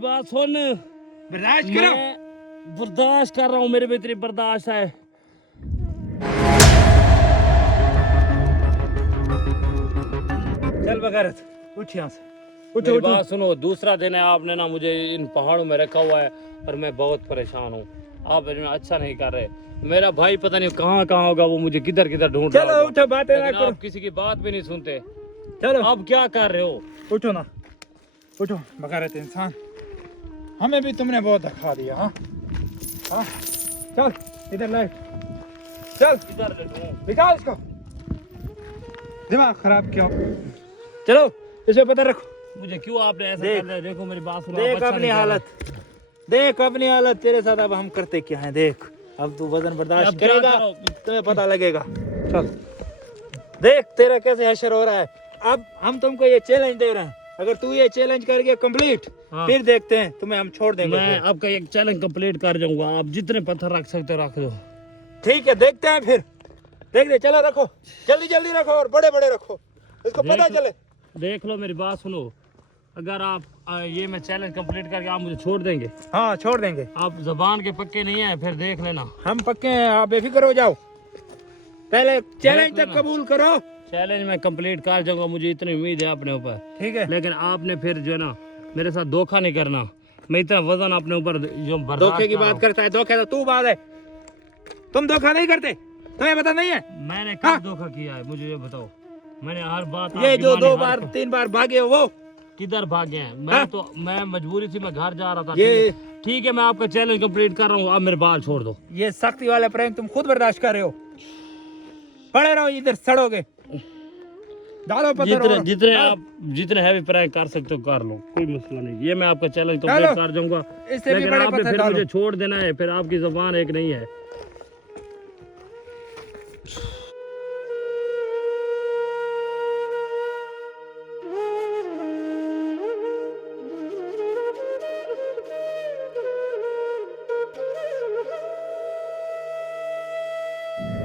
बात सुन, बर्दाश्त करो। मैं बर्दाश्त कर रहा हूँ, मेरे में इतनी बर्दाश्त है। चल बगैरत, उठ यहाँ से, मेरी बात सुनो, दूसरा दिन है, आपने ना मुझे इन पहाड़ों में रखा हुआ है और मैं बहुत परेशान हूँ। आप अच्छा नहीं कर रहे। मेरा भाई पता नहीं कहाँ कहाँ होगा, वो मुझे किधर किधर ढूंढ रहा चलो होगा। उठो, बातें ना लेकिन करो। आप किसी की बात भी नहीं सुनते। चलो आप क्या कर रहे हो? उठो ना, उठो बगैरत इंसान, हमें भी तुमने बहुत धक्का दिया। हाँ हाँ, चल इधर लाइट, चल किधर ले लूं? निकाल इसको, दिमाग खराब क्यों? चलो इसे पता रखो। मुझे क्यों आपने ऐसा देख, कर दिया? देखो मेरी बात सुनो, आप देख अच्छा अपनी नहीं कर रहे। हालत, देख अपनी हालत तेरे साथ। अब हम करते क्या है देख, अब तू वजन बर्दाश्त अब क्या करेगा करो? तुम्हें पता लगेगा। चल देख तेरा कैसे हशर हो रहा है। अब हम तुमको ये चैलेंज दे रहे हैं, अगर तू ये चैलेंज कर गया कंप्लीट, हाँ। फिर देखते हैं तुम्हें हम छोड़ देंगे। मैं फिर आपका एक चैलेंज कंप्लीट कर जाऊंगा। आप जितने पत्थर रख सकते हो रख दो। ठीक है, देखते हैं फिर, देखते। चलो रखो, जल्दी जल्दी रखो और बड़े बड़े रखो, इसको पता चले। देख लो मेरी बात सुनो, अगर आप ये मैं चैलेंज कंप्लीट करके आप मुझे छोड़ देंगे। हाँ छोड़ देंगे, आप जबान के पक्के नहीं है, फिर देख लेना। हम पक्के हैं, आप बेफिक्र हो जाओ, पहले चैलेंज देख तक लेना। कबूल करो। चैलेंज मैं कंप्लीट कर जाऊंगा, मुझे इतनी उम्मीद है अपने ऊपर। ठीक है, लेकिन आपने फिर जो है ना मेरे साथ धोखा नहीं करना। मैं इतना वजन अपने ऊपर जो बर्दाश्त धोखे की कर रहा बात हूं। करता है, धोखे तो तू बात है, तुम धोखा नहीं करते, तुम्हें पता नहीं है। मैंने हाँ। कब धोखा किया है मुझे ये बताओ। मैंने हर बात ये आपकी जो मानी, 2 हर बार 3 बार भागे हो वो, किधर भागे हैं? हाँ? मैं मजबूरी थी, मैं घर जा रहा था। ये ठीक है, मैं आपका चैलेंज कंप्लीट कर रहा हूँ, आप मेरे बाल छोड़ दो। ये सख्ती वाले प्रैंक तुम खुद बर्दाश्त कर रहे हो। पड़े रहो इधर, सड़ोगे। डालो पत्थर और जितने हैवी प्रैंक कर सकते हो कर लो, कोई मसला नहीं। ये मैं आपका चैलेंज चलो, कंप्लीट कर जाऊंगा। इससे भी लेकिन बड़े आपने पत्थर फिर डालो। मुझे छोड़ देना है, फिर आपकी जबान एक नहीं है।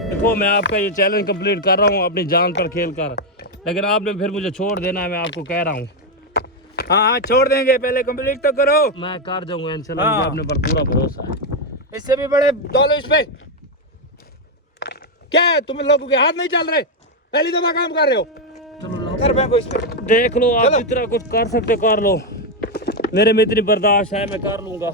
देखो मैं आपका ये चैलेंज कंप्लीट कर रहा हूँ अपनी जान पर खेल कर, लेकिन आपने फिर मुझे छोड़ देना है, मैं आपको कह रहा हूँ। हाँ हाँ छोड़ देंगे, पहले कंप्लीट तो करो। मैं कर जाऊंगा इंशाल्लाह, हाँ। मुझे अपने पर पूरा भरोसा है। इससे भी बड़े डालो इस पे। क्या है, तुम लोगों के हाथ नहीं चल रहे? पहली दफा काम कर रहे हो, चलो कर फेंको इस पे। देख लो, आप चलो। जितना कुछ कर सकते कर लो, मेरे में इतनी बर्दाश्त है, मैं कर लूंगा।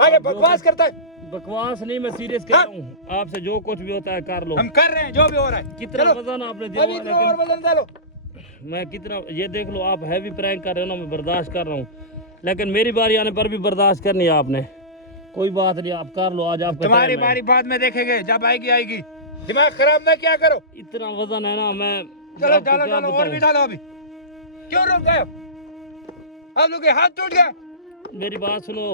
आगे बकवास करता है, बकवास नहीं, मैं सीरियस कह हाँ? रहा हूँ। आपसे जो कुछ भी होता है कर लो। हम कर रहे हैं जो भी हो रहा है। कितना चलो, वजन आपने दिया अभी हुआ है, इतना और वजन दे लो। मैं कितना, ये देख लो, आप हैवी प्रैंक कर रहे हो ना, मैं बर्दाश्त कर रहा हूँ, लेकिन मेरी बारी आने पर भी बर्दाश्त करनी है आपने। कोई बात नहीं, आप कर लो, आज आपका तुम्हारी time है। बारी बाद में देखेंगे, जब आएगी आएगी। दिमाग खराब ना क्या करो। इतना वजन है ना, मैं चलो आपको डालो क्या डालो और भी बताऊं। डालो। अभी क्यों रुक गए? आप लोग के हाथ टूट गया। मेरी बात सुनो,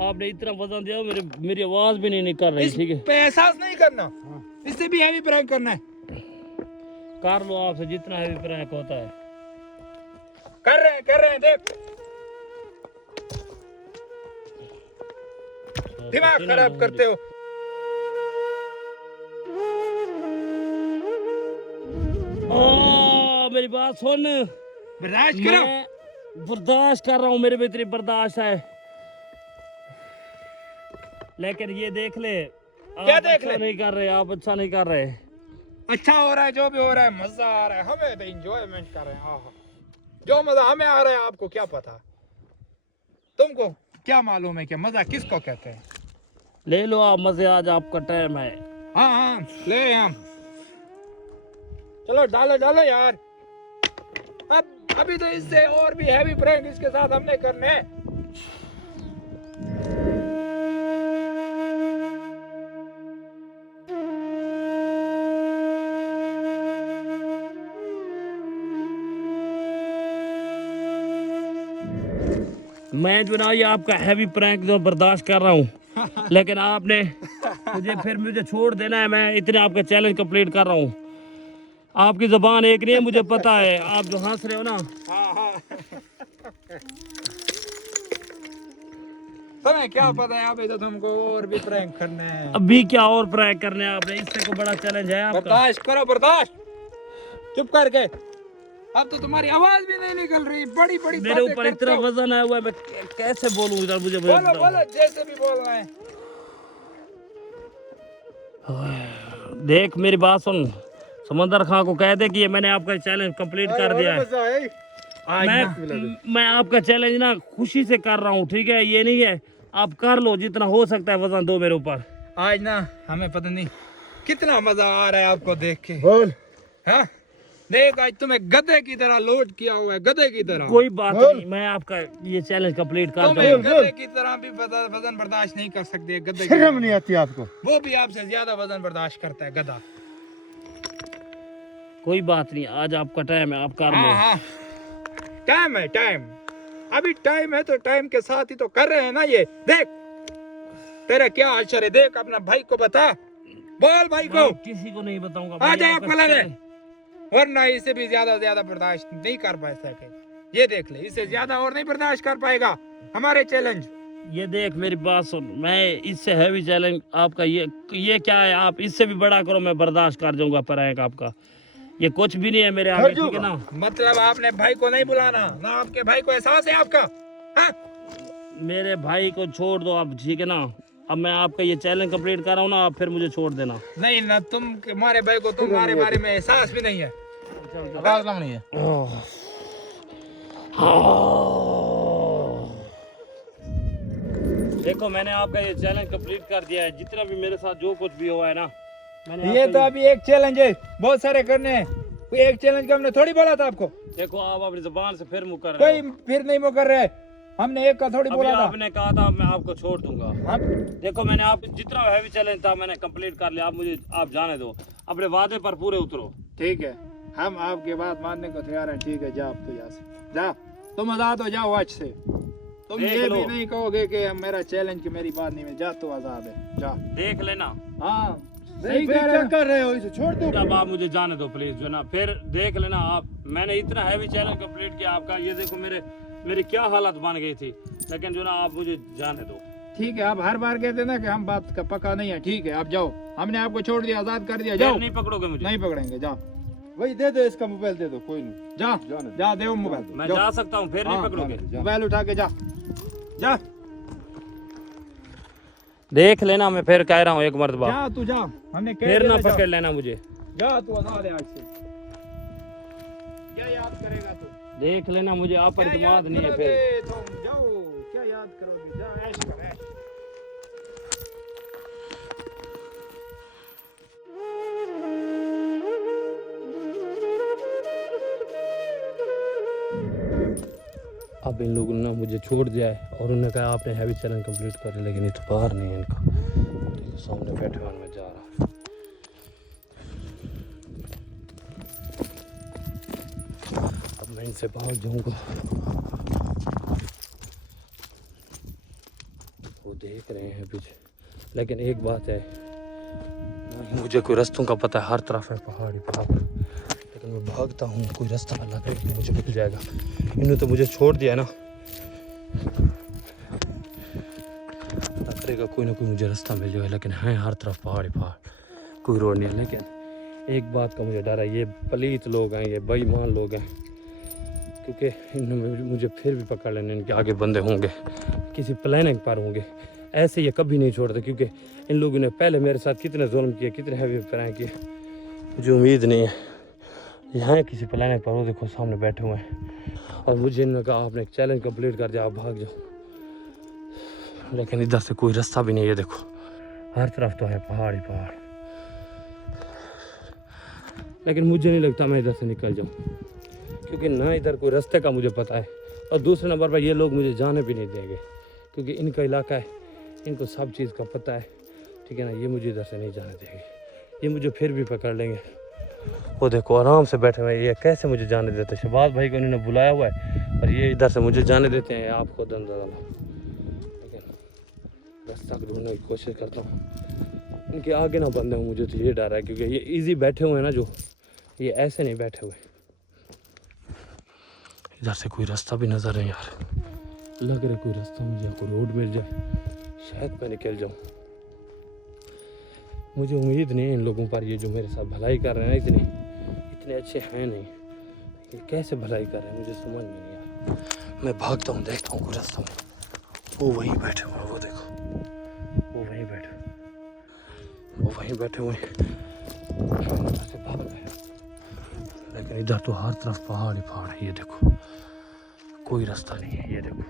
आपने इतना वजन दिया, मेरी आवाज भी नहीं निकल रही। इस ठीक है, पे एहसास नहीं करना, इससे भी हैवी प्रैंक करना है। कर लो, आपसे जितना हैवी प्रैंक होता है। कर रहे हैं देख, दिमाग पसीना खराब बह करते हो। मेरी बात सुन, बर्दाश्त करो। मैं बर्दाश्त कर रहा हूँ, मेरे में इतनी बर्दाश्त है, लेकिन ये देख ले, आप क्या देख अच्छा ले? नहीं कर रहे, आप अच्छा नहीं कर रहे। अच्छा हो रहा है, जो भी हो रहा है मजा आ रहा है, हमें तो एंजॉयमेंट कर रहे हैं। आहा, जो मजा हमें आ रहा है आपको क्या पता, तुमको क्या मालूम है कि मजा किसको कहते हैं। ले लो आप मजे, आज आपका टाइम है। हाँ हाँ ले हम, चलो डालो डालो यार। अब अभी तो इससे और भी हैवी प्रैंक इसके साथ हमने करने हैं। मैं जो ना ये आपका हैवी प्रैंक जो बर्दाश्त कर रहा हूँ, लेकिन आपने मुझे छोड़ देना है। मैं इतने आपका चैलेंज कंप्लीट कर रहा हूँ। आपकी जबान एक नहीं है, मुझे पता है। आप जो हंस रहे हो ना, हाँ हाँ तुम्हें क्या पता है, अभी तो तुमको और भी प्रैंक करने हैं। अभी क्या और प्रैंक करने हैं आपने? इससे को बड़ा चैलेंज है आपका। बर्दाश्त करो, बर्दाश्त, चुप करके। अब तो तुम्हारी आवाज भी नहीं निकल रही, बड़ी बड़ी मेरे ऊपर इतना वजन आया हुआ है, मैं कैसे बोलूं इधर, मुझे बोलो बोलो जैसे भी बोलना है। देख मेरी बात सुन, समंदर खां को कह दे कि ये मैंने आपका चैलेंज कंप्लीट कर दिया है। मैं आपका चैलेंज ना खुशी से कर रहा हूँ, ठीक है? ये नहीं है, आप कर लो जितना हो सकता है, वजन दो मेरे ऊपर। आज ना हमें पता नहीं कितना मजा आ रहा है आपको देख के। बोल। हाँ देख, आज तुम्हें गधे की तरह लोड किया हुआ है, गधे की तरह। कोई बात नहीं, मैं आपका ये चैलेंज कंप्लीट कर तुम्हें दूंगा। गधे की तरह भी वजन बर्दाश्त नहीं कर सकते, गधे की शर्म नहीं आती आपको? वो भी आपसे ज्यादा वजन बर्दाश्त करता है गधा। कोई बात नहीं, आज आपका टाइम है, आप कर हाँ लो। हाँ टाइम है, टाइम अभी टाइम है, तो टाइम के साथ ही तो कर रहे हैं ना ये। देख तेरा क्या अक्षर है, देख अपना भाई को बता, बोल भाई को। मैं किसी को नहीं बताऊंगा। आ भाई, जाए आपका आपको लगे, challenge- वरना इसे भी ज्यादा बर्दाश्त नहीं कर पाए सके। ये देख ले, इससे ज्यादा और नहीं बर्दाश्त कर पाएगा हमारे चैलेंज। ये देख मेरी बात सुन, मैं इससे हैवी चैलेंज आपका ये क्या है, आप इससे भी बड़ा करो, मैं बर्दाश्त कर जाऊंगा प्रैंक आपका। ये कुछ भी नहीं है मेरे आगे, ठीक है ना? मतलब आपने भाई को नहीं बुलाना ना, आपके भाई को एहसास है आपका? हाँ? मेरे भाई को छोड़ दो आप, ठीक है ना? अब मैं आपका ये चैलेंज कंप्लीट कर रहा हूँ ना, आप फिर मुझे छोड़ देना। नहीं ना, तुम्हारे भाई को तुम्हारे बारे में एहसास भी नहीं है, आवाज नहीं है। देखो मैंने आपका ये चैलेंज कंप्लीट कर दिया है, जितना भी मेरे साथ जो कुछ भी हुआ है ना, मैंने ये तो अभी एक चैलेंज है, बहुत सारे करने हैं। कोई एक चैलेंज का हमने थोड़ी बोला था आपको। देखो आप अपनी जुबान से फिर मुकर रहे हो। कोई फिर नहीं मुकर रहे, हमने एक का थोड़ी अभी बोला था। आपने कहा था मैं आपको छोड़ दूंगा। देखो मैंने आप जितना हैवी चैलेंज था मैंने कंप्लीट कर लिया, आप जाने दो, अपने वादे पर पूरे उतरो। ठीक है, हम आपकी बात मानने को तैयार हैं। ठीक है, जा आप तो यहाँ से जा, तुम आजाद हो जाओ आज से। तुम देख ये लो। भी नहीं कहोगे कि मेरा चैलेंज की मेरी बात नहीं में, जा तो आजाद है, जा। देख लेना। हाँ नहीं, फिर क्या कर रहे हो? इसे छोड़ दो। अब आप मुझे जाने दो प्लीज, जो ना फिर देख लेना आप। मैंने इतना हैवी चैलेंज कंप्लीट किया आपका, ये देखो मेरी क्या हालत बन गई थी, लेकिन जो ना आप मुझे जाने दो। ठीक है, आप हर बार कहते ना कि हम बात का पक्का नहीं है। ठीक है, आप जाओ, हमने आपको छोड़ दिया, आजाद कर दिया, जाओ। नहीं पकड़ोगे मुझे? नहीं पकड़ेंगे, जाओ। वही दे दो, इसका मोबाइल दे दो, कोई नहीं। जा जाने दो। जा, दे मोबाइल। मैं जाओ। जा सकता हूँ, फिर नहीं हाँ, पकड़ोगे? मोबाइल उठा के जा, जा देख लेना, मैं फिर कह रहा हूँ एक मर्तबा, जा, तू जा, हमने कह फिर दिया, ना जा। पकड़ लेना मुझे। जा तू आजाद है आज से। क्या याद करेगा तू? देख लेना मुझे, आप पर क्या इत्मीनान याद नहीं है करोगे फिर। तुम? जाओ, क्या याद करोगे? जा, ऐश कर, ऐश। अब इन लोगों ने ना मुझे छोड़ दिया है और उन्होंने कहा आपने हैवी चैलेंज कंप्लीट कर लिया, लेकिन ये तो बाहर नहीं है इनका। देखो सामने बैठे हुए हैं, मैं जा रहा हूँ। अब मैं इनसे भाग जाऊंगा। वो देख रहे हैं पीछे, लेकिन एक बात है, ना ही मुझे कोई रास्तों का पता है, हर तरफ है पहाड़ी पहाड़, लेकिन मैं भागता हूँ, कोई रास्ता लग रहा है मुझे मिल जाएगा। इन्होंने तो मुझे छोड़ दिया ना, करेगा कोई ना कोई मुझे रास्ता मिल जाए, लेकिन है हर तरफ पहाड़ ही पहाड़, कोई रोड नहीं है। लेकिन एक बात का मुझे डर है, ये पलीत लोग हैं, ये बेईमान लोग हैं, क्योंकि इन्होंने मुझे फिर भी पकड़ लेने, इनके आगे बंदे होंगे, किसी प्लानिंग पर होंगे। ऐसे ये कभी नहीं छोड़ते, क्योंकि इन लोगों ने पहले मेरे साथ कितने जुल्म किए, कितने हैवी प्रैंक किए। मुझे उम्मीद नहीं है यहाँ किसी प्लानिंग पर, वो देखो सामने बैठे हुए हैं, और मुझे इन्होंने कहा आपने चैलेंज कंप्लीट कर दिया, आप भाग जाओ, लेकिन इधर से कोई रास्ता भी नहीं है। देखो हर तरफ तो है पहाड़ ही पहाड़, लेकिन मुझे नहीं लगता मैं इधर से निकल जाऊं, क्योंकि ना इधर कोई रास्ते का मुझे पता है, और दूसरे नंबर पर ये लोग मुझे जाने भी नहीं देंगे, क्योंकि इनका इलाका है, इनको सब चीज़ का पता है, ठीक है ना। ये मुझे इधर से नहीं जाने देंगे, ये मुझे फिर भी पकड़ लेंगे। वो देखो आराम से बैठे हुए हैं, ये कैसे मुझे जाने देते? शहबाज भाई को इन्होंने बुलाया हुआ है और ये इधर से मुझे जाने देते हैं, आप खुद अंदाजा लो। लेकिन रास्ता ढूंढने की कोशिश करता हूँ, इनके आगे ना बंदे हूँ, मुझे तो ये डर है, क्योंकि ये इजी बैठे हुए हैं ना, जो ये ऐसे नहीं बैठे हुए। इधर से कोई रास्ता भी नजर नहीं आ रहा, लग रहा है कोई रास्ता मुझे, कोई रोड मिल जाए, शायद मैं निकल जाऊँ। मुझे उम्मीद नहीं है इन लोगों पर, ये जो मेरे साथ भलाई कर रहे हैं ना, इतने अच्छे हैं नहीं, ये कैसे भलाई कर रहे हैं मुझे समझ में नहीं आ रहा। मैं भागता हूँ, देखता हूँ रास्ता में, वो वहीं बैठे हुए हैं, वो देखो वो वहीं बैठे हुए हैं। से भाग गए, लेकिन इधर तो हर तरफ पहाड़ ही पहाड़ है। ये देखो कोई रास्ता नहीं है, ये देखो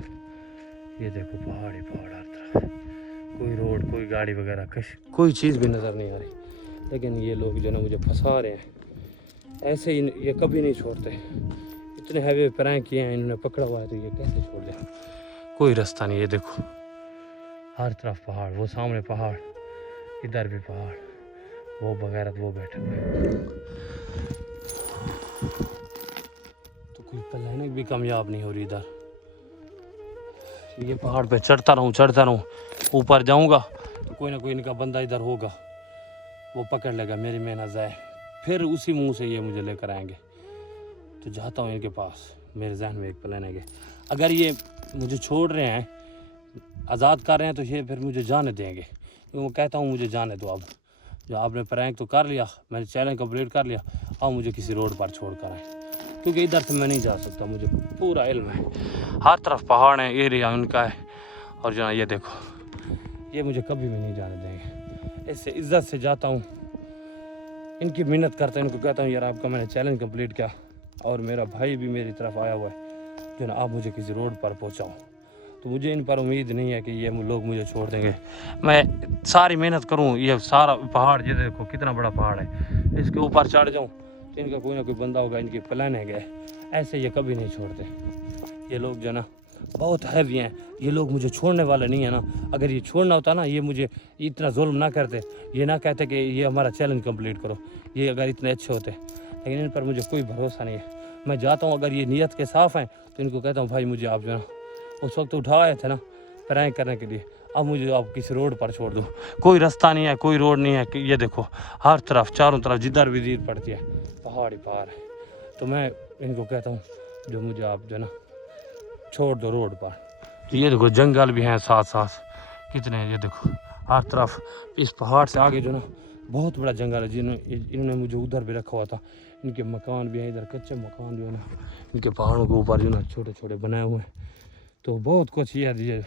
पहाड़ ही पहाड़ हर तरफ, कोई रोड, कोई गाड़ी वगैरह कोई चीज़ भी नज़र नहीं आ रही। लेकिन ये लोग जो ना मुझे फंसा रहे हैं ऐसे ही, ये कभी नहीं छोड़ते। इतने हैवी प्रैंक किए हैं इन्होंने, पकड़ा हुआ है तो ये कैसे छोड़ दें। कोई रास्ता नहीं, ये देखो हर तरफ पहाड़, वो सामने पहाड़, इधर भी पहाड़, वो बगैरत वो बैठे हुए हैं। तो कोई प्लानिंग भी कामयाब नहीं हो रही इधर। ये पहाड़ पे चढ़ता रहूँ, ऊपर जाऊंगा तो कोई ना कोई इनका बंदा इधर होगा, वो पकड़ लेगा मेरी मेहनत ज़ाय, फिर उसी मुंह से ये मुझे लेकर आएंगे। तो जाता हूँ इनके पास। मेरे जहन में एक प्लान है कि अगर ये मुझे छोड़ रहे हैं, आज़ाद कर रहे हैं, तो ये फिर मुझे जाने देंगे। तो मैं कहता हूँ मुझे जाने दो, अब जो आपने प्रैंक तो कर लिया, मैंने चैलेंज कंप्लीट कर लिया, अब मुझे किसी रोड पर छोड़ कर आए, क्योंकि इधर से मैं नहीं जा सकता। मुझे पूरा इल्म है, हर तरफ पहाड़ है, एरिया उनका है, और जो ये देखो ये मुझे कभी भी नहीं जाने देंगे। इससे इज्जत से जाता हूँ, इनकी मिन्नत करता हूँ, इनको कहता हूँ यार आपका मैंने चैलेंज कंप्लीट किया और मेरा भाई भी मेरी तरफ आया हुआ है, जो ना आप मुझे किसी रोड पर पहुँचाओ। तो मुझे इन पर उम्मीद नहीं है कि ये लोग मुझे छोड़ देंगे। मैं सारी मेहनत करूँ, ये सारा पहाड़ ये देखो कितना बड़ा पहाड़ है, इसके ऊपर चढ़ जाऊँ तो इनका कोई ना कोई बंदा होगा, इनकी प्लान है गए, ऐसे ये कभी नहीं छोड़ते। ये लोग जो ना बहुत हैवी हैं, ये लोग मुझे छोड़ने वाले नहीं है ना। अगर ये छोड़ना होता ना, ये मुझे इतना जुल्म ना करते, ये ना कहते कि ये हमारा चैलेंज कंप्लीट करो, ये अगर इतने अच्छे होते। लेकिन इन पर मुझे कोई भरोसा नहीं है। मैं जाता हूँ, अगर ये नीयत के साफ़ हैं तो इनको कहता हूँ भाई मुझे आप जो ना उस वक्त उठाए थे ना प्रैंक करने के लिए, अब मुझे आप किसी रोड पर छोड़ दो। कोई रास्ता नहीं है, कोई रोड नहीं है, ये देखो हर तरफ चारों तरफ जिधर भी रीत पड़ती है पहाड़ ही पहाड़ है। तो मैं इनको कहता हूँ जो मुझे आप जो ना छोड़ दो रोड पर। तो ये देखो जंगल भी हैं साथ साथ कितने, ये देखो हर तरफ। इस पहाड़ से आगे जो ना बहुत बड़ा जंगल है, इन्होंने मुझे उधर भी रखा हुआ था। इनके मकान भी हैं, इधर कच्चे मकान जो है ना इनके पहाड़ों के ऊपर जो ना छोटे छोटे बनाए हुए हैं। तो बहुत कुछ ये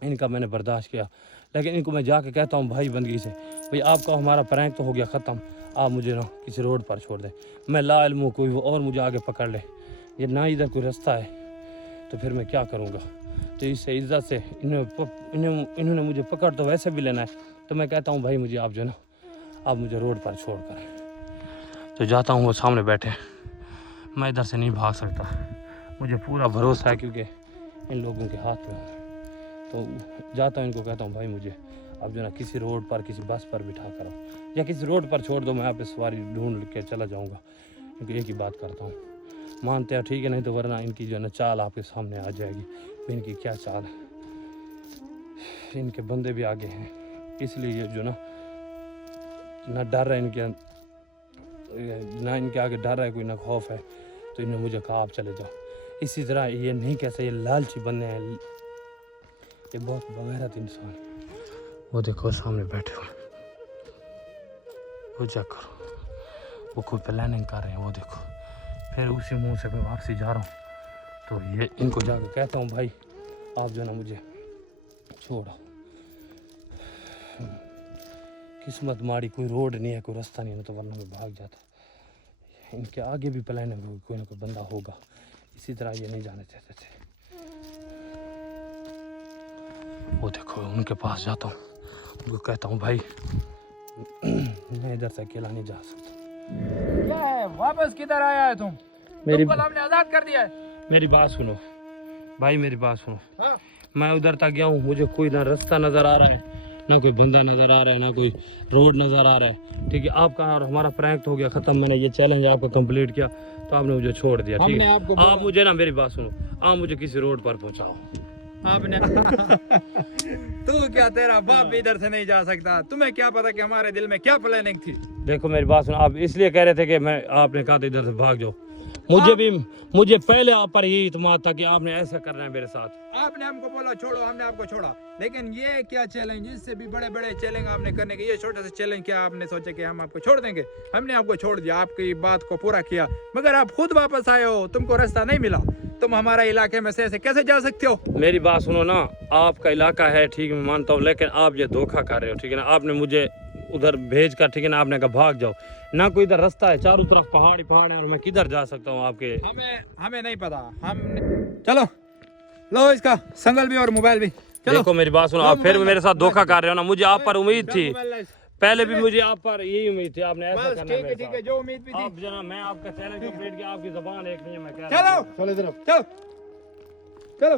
इनका मैंने बर्दाश्त किया। लेकिन इनको मैं जाके कहता हूँ भाई बंदगी से, भाई आपका हमारा प्रैंक तो हो गया ख़त्म, आप मुझे ना किसी रोड पर छोड़ दें। मैं ला इल्म हूँ, कोई और मुझे आगे पकड़ ले, ये ना इधर कोई रास्ता है तो फिर मैं क्या करूँगा। तो इससे इज्जत से इन्होंने मुझे पकड़ तो वैसे भी लेना है। तो मैं कहता हूँ भाई मुझे आप जो ना आप मुझे रोड पर छोड़ कर। तो जाता हूँ, वो सामने बैठे, मैं इधर से नहीं भाग सकता, मुझे पूरा भरोसा है क्योंकि इन लोगों के हाथ में। तो जाता हूँ, इनको कहता हूँ भाई मुझे अब जो ना किसी रोड पर, किसी बस पर बिठा कर या किसी रोड पर छोड़ दो, मैं यहाँ पे सवारी ढूंढ के चला जाऊँगा। क्योंकि एक ही बात करता हूँ, मानते हैं ठीक है, नहीं तो वरना इनकी जो ना चाल आपके सामने आ जाएगी। इनकी क्या चाल है, इनके बंदे भी आगे हैं, इसलिए ये जो ना डर है इनके, ना इनके आगे डर है कोई, ना खौफ है। तो इन्होंने मुझे कहा आप चले जाओ। इसी तरह ये नहीं कैसे, ये लालची बंदे हैं, ये बहुत बगैरत इंसान। वो देखो सामने बैठे हुए, वो चेक करो, वो कोई प्लानिंग कर रहे हैं, वो देखो। फिर उसी मुंह से मैं वापसी जा रहा हूँ। तो ये इनको जाकर कहता हूँ भाई आप जो ना मुझे छोड़ो, किस्मत माड़ी, कोई रोड नहीं है, कोई रास्ता नहीं है, तो वरना मैं भाग जाता। इनके आगे भी प्लान है, कोई ना कोई बंदा होगा, इसी तरह ये नहीं जाने चाहते थे। वो देखो उनके पास जाता हूँ, उनको कहता हूँ भाई मैं इधर से अकेला नहीं जा सकता। क्या है, वापस किधर आया है तुम? तुमको हमने आजाद कर दिया है। मेरी बात सुनो भाई, मेरी बात सुनो। हाँ? मैं उधर तक गया हूँ, मुझे कोई ना रास्ता नज़र आ रहा है, ना कोई बंदा नज़र आ रहा है, ना कोई रोड नज़र आ रहा है। ठीक है, आपका और हमारा प्रैंक तो हो गया ख़त्म, मैंने ये चैलेंज आपका कंप्लीट किया, तो आपने मुझे छोड़ दिया। ठीक है, आप मुझे ना, मेरी बात सुनो, आप मुझे किसी रोड पर पहुँचाओ। आपने तू क्या, तेरा बाप भी इधर से नहीं जा सकता। तुम्हें क्या पता कि हमारे दिल में क्या प्लानिंग थी। देखो मेरी बात सुनो, आप इसलिए कह रहे थे कि मैं, आपने कहा था इधर से भाग जाओ, मुझे पहले आप पर यही इत्मीनान था कि आपने ऐसा करना है मेरे साथ। आपने हमको बोला छोड़ो, हमने आपको छोड़ा, लेकिन ये क्या चैलेंज, इससे भी बड़े बड़े चैलेंज आपने करने के, ये छोटे से चैलेंज क्या आपने सोचा कि हम आपको छोड़ देंगे? हमने आपको छोड़ दिया, आपकी बात को पूरा किया, मगर आप खुद वापस आए हो, तुमको रास्ता नहीं मिला, तुम हमारा इलाके में से ऐसे कैसे जा सकते हो? मेरी बात सुनो ना, आपका इलाका है ठीक है, मैं मानता हूँ, लेकिन आप ये धोखा कर रहे हो, ठीक है ना। आपने मुझे उधर भेज कर, ठीक है ना, आपने कहा भाग जाओ ना, कोई इधर रास्ता है, चारों तरफ पहाड़ ही पहाड़ है, और मैं किधर जा सकता हूँ आपके? हमें नहीं पता, हम चलो लो इसका संगल भी और मोबाइल भी। चलो देखो मेरी बात सुनो, आप फिर मेरे साथ धोखा कर रहे हो ना, मुझे आप पर उम्मीद थी, पहले भी मुझे आप पर यही उम्मीद थी, आपने ऐसा बस करना है ठीक है, जो उम्मीद भी थी। आप जना, मैं आपका चैलेंज कंप्लीट किया, आपकी ज़बान एक नहीं है, मैं कह रहा चलो हूँ। चल इधर चलो चलो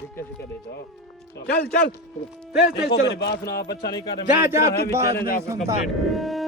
दिक्कत दे जाओ। चल तेज देखो चलो। मेरी बात सुनो, आप अच्छा नहीं कर रहे, जा मैं जा इतना तू heavy बात challenge नहीं आपका सुनता। complete